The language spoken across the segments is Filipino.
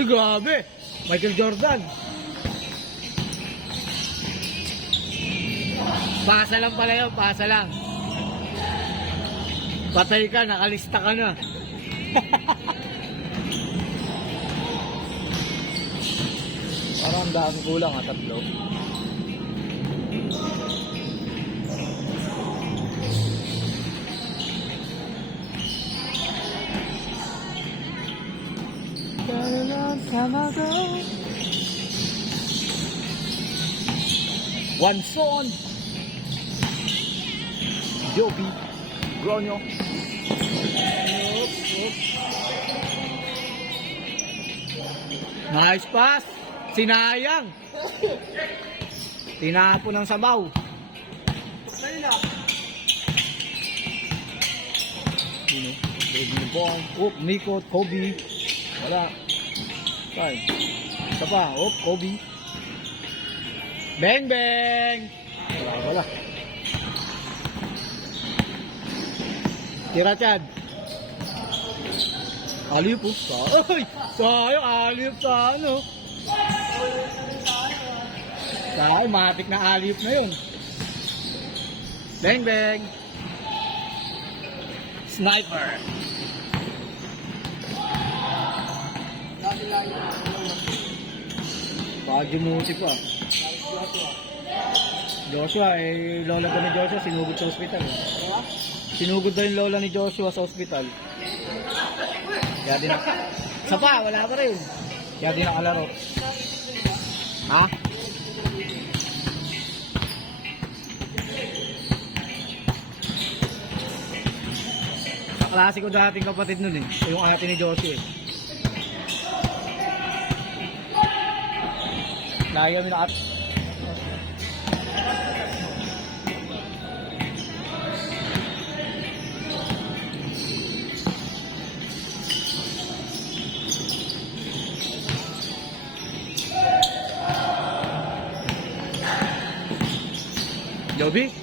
Uy, grabe. Michael Jordan. Pasa lang pala yun, pasa lang. Patay ka, nakalista ka na. Parang ang dami kulang ha, tatlo. One son. Joby Gronyo. Nice pass. Sinayang. Tinapon ng sabaw. Nico, Kobe. Wala. Saan? Isa pa. Kobe. Bang bang. Wala. Tira Chad. Aliyup po. Ay! Sayang, aliyup sa ano. Sayang, matik na aliyup na yun. Bang bang. Sniper. Pagimuti pa. Joshua, lola ko ni Joshua, sinugod sa ospital. Sinugod daw yung lola ni Joshua sa ospital. Kaya din sa pa, wala pa rin. Kaya din nakalaro. Ha? Kaklase ko dating kapatid nun eh. Yung ate ni Joshua eh. Lagi kami nakat...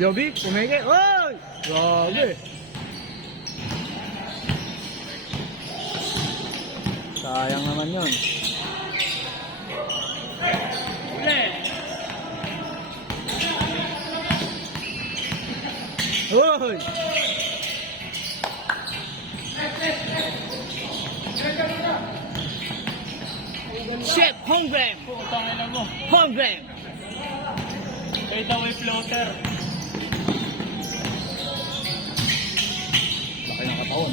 Joby, pumeke. Oy! Grabe. Sayang naman yun. Oy! Chef, Holmgren! Holmgren! Kaya daw ay floater. Laki ng katawan.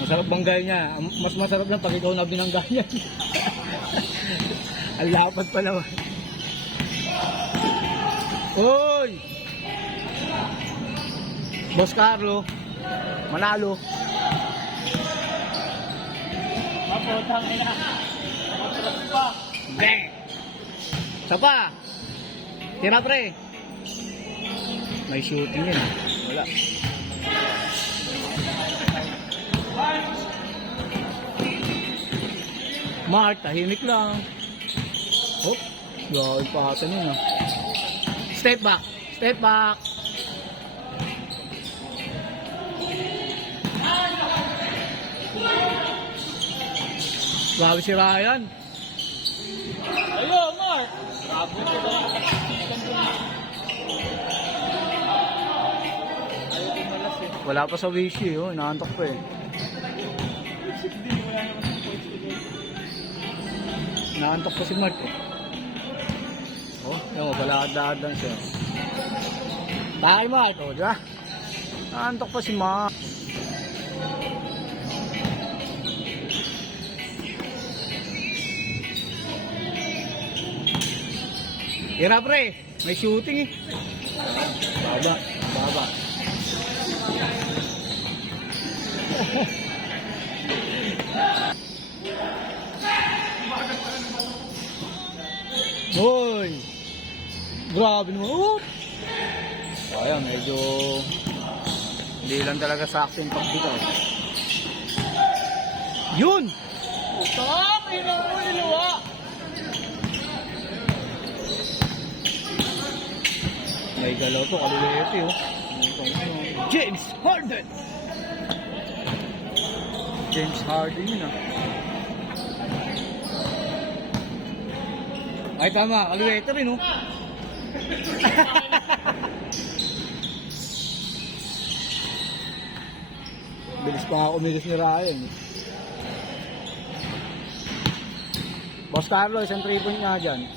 Masarap banggay niya. Mas masarap lang pag ikaw na binanggay niya. Ang lapad pa naman. Hoy! Boss Carlo. Manalo. Maputang ina. Matras pa. Bang! Isa pa. Tira pre. May shooting yun. Wala. Mark, tahimik lang. Hop. Gawin pa ata yun. Step back. Step back. Grabe si Ryan. Ayo, Mark! Grabe ko ba? Wala pa sa Wishy, oh. Inaantok pa eh. Inaantok pa si Mark eh. Oh, yung balakad-lahadan siya. Dahil Mark, oh, diba? Inaantok pa si Mark. Tira pre, may shooting eh. Baba. Hoy! Grabe naman. Oop! Ayan, medyo hindi lang talaga sakto yung pagbitaw. Yun! Stop! Inuwa! May galaw to, kalulete oh. James Harden! James Harden yun ah. Ay tama, kaluweta rin oh. Bilis pa nga umilis ni Ryan. Boss Carlo, isang 3 point nga dyan.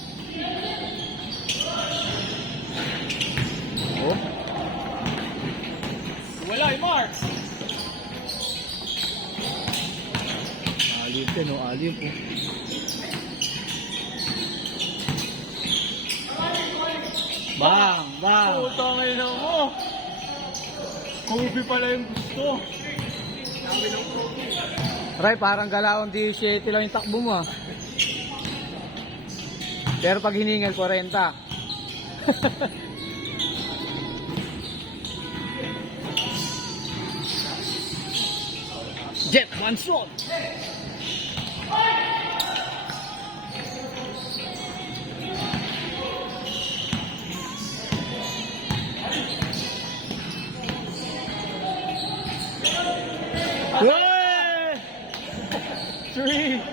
Oh. Wala, Mark. Aliyip yan oh, aliyip oh. Bang! Bang! Putang ina mo. Kobe pala yung gusto. Ray, parang galawang 17 lang yung takbo mo ah. Pero pag hiningal, 40. Jet Manson! Hey! 3!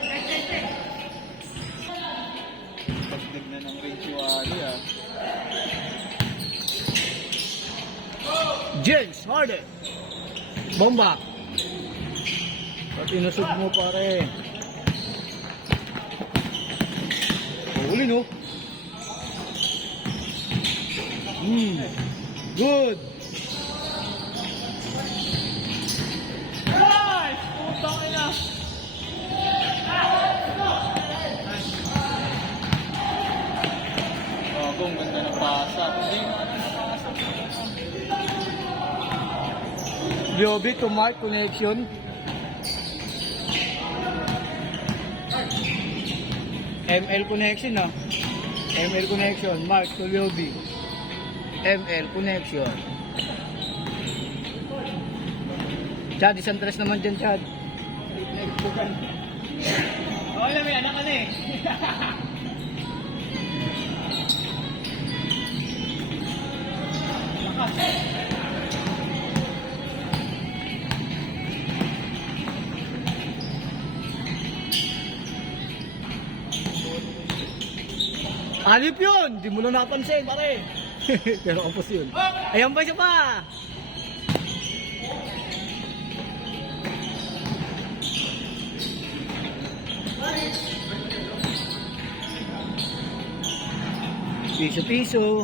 Pagdag na ng range yung Ali ah. James Harden! Bomba! At inusog mo pare. Huli no? Good! Nice! Putang ina. Gago, ang ganda ng pasa. Hindi na ano ng pasa. Biobi to Mark connection. ML connection ah. ML connection. Mark to Biobi. ML connection. Chad, isang tres naman dyan, Chad. Okay na, may anak ka na eh. Alip yun! Di mo lang napansin, pare. Pero kapos yun. Ayan ba siya pa? Piso-piso.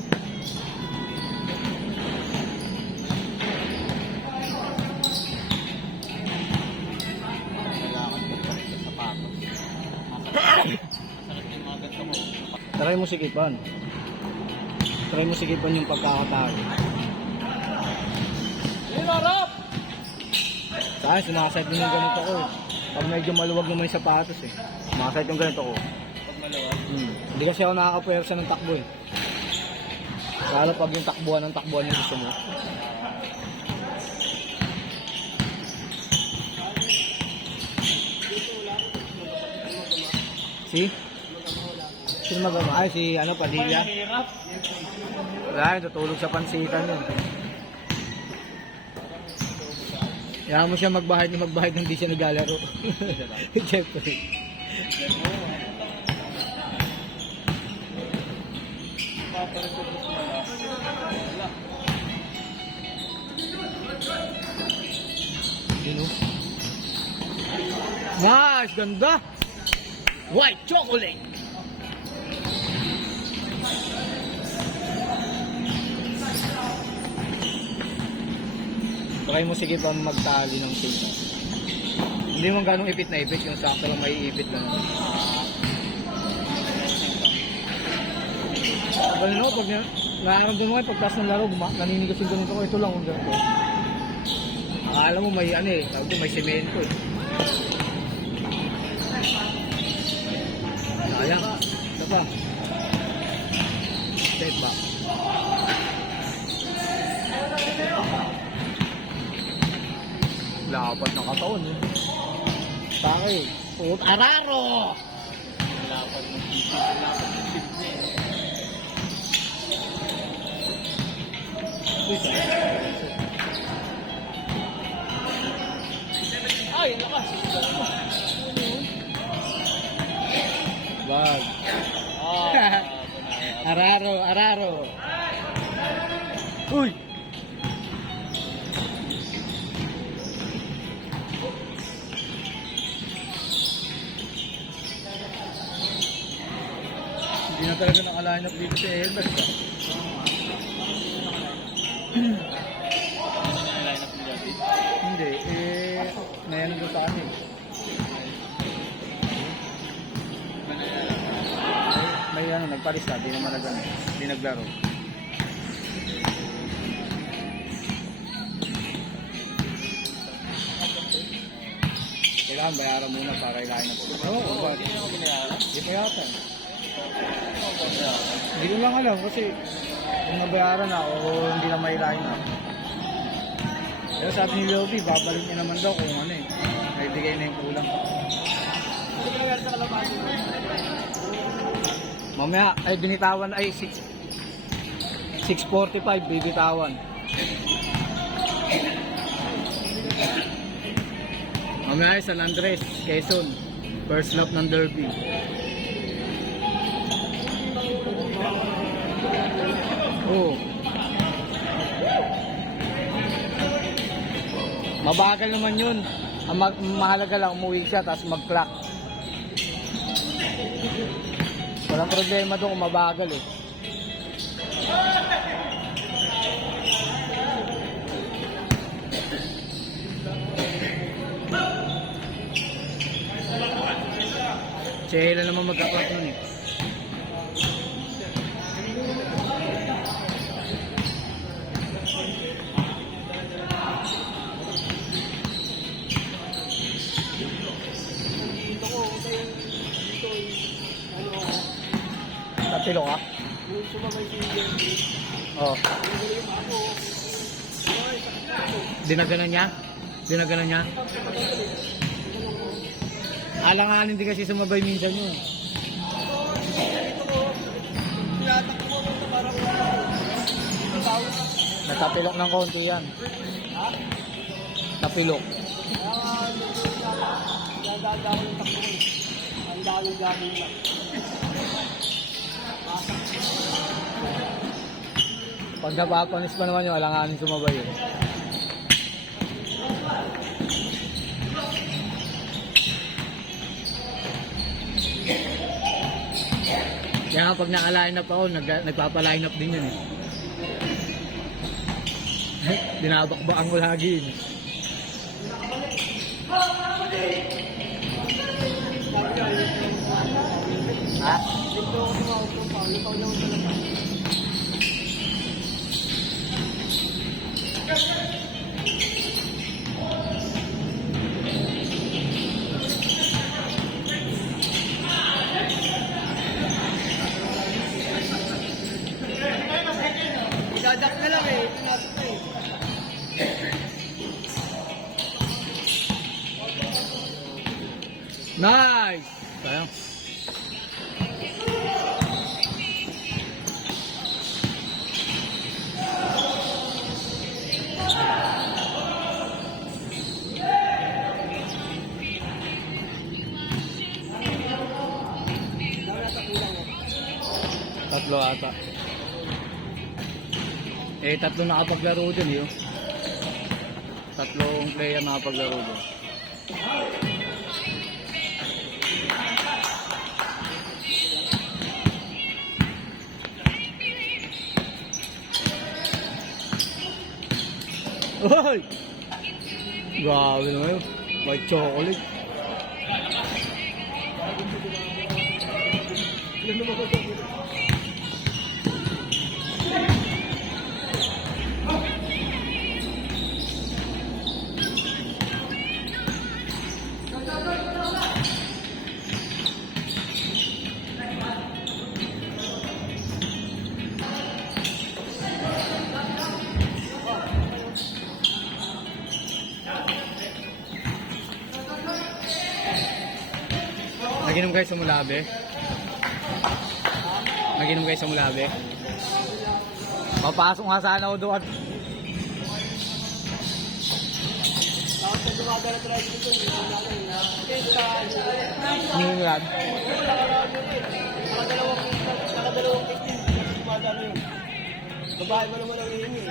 Try mo sikipan. Try mo sikipan yung pagkakatago. Hinarap! Saan, sumakasite din yung ganito ko. Pag medyo maluwag naman yung sapatos eh. Sumakasite yung ganito ko. Pag malawa. Hindi kasi ako nakakapwersa ng takbo eh. Lalo pag yung takbuhan yung gusto mo. Si? Sino magawa? Ay, si ano, Padilla. Mahirap. Wala, tutulog sa pansitan yun. Kaya mo siya magbahid hindi siya naglalaro. Siyempre. Sino? Nice! Ganda! White chocolate! Try mo sige pa magtali ng tape. Hindi mo ganong ipit na ipit, yung sakto lang may ipit lang. Ano, pag nakaramdam mo kayo, pagtas ng laro, naninigas yung ganito ko, ito lang kung ganito. Akala mo may ano eh, sabi ko may semento eh. Sayang, ito pa. Step back. Lapat ng katawan eh. Bakit? Put araro! Lapat ng titi. Lapat ng titi. Ay! Ay, lakas. Wag. Ah, Araro, araro. Uy! Hindi na talaga nakalineup dito si Elbert. line up ni Jody. Hindi, may ano doon sa amin. May ano, nagpalis na, di naman nagano, di naglaro. Kailangan bayaran muna para ilahin na po. Oo, bakit? Hindi ako binayaran. Di pa yata. Hindi ko lang alam kasi kung nabayaran na o hindi na mailahin na. Pero sabi ni Lobby, babalik niya naman daw kung ano eh. May bigay na yung kulang. Hindi binayaran sa kalabasan. Mamaya, ay binitawan ay 6:45 bibitawan. Mamaya ay San Andres, Quezon. First lap ng Derby. Oh. Mabagal naman yun. Ang mahalaga lang umuwi siya tapos mag-clock. Walang problema doon kung mabagal eh. Chela naman magka-clock nun eh. Tatilo ka? Oo. Dinaganan niya? Dinaganan niya? Alanganin din kasi sumabay minsan yun. Natapilok ng konti yan. Tapilok. Pag napapanis pa naman yung alanganin sumabay yun. Kaya kapag naka-line up ako, nagpapa-line up din yun eh. Binabakbakan ko lagi yun. Ha? Idadap na lang eh. Pinasok na eh. Nice! Sayang. Tatlo ata. Tatlo nakapaglaro din yun. Tatlong player nakapaglaro din. Uy! Grabe naman yun. White chocolate. Naginom kayo sa Mulabe? Naginom kayo sa Mulabe? Papasok nga sana ako doon. dumadala talaga dito. New rod. Nakadalawang 15 dumadala yun. Babae mo naman ang hihingi.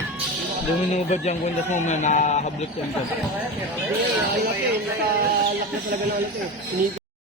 Luminubad yung kundas mo, may nakahablot yung ko. Ayun, ayun, nakalak na talaga ng alat eh.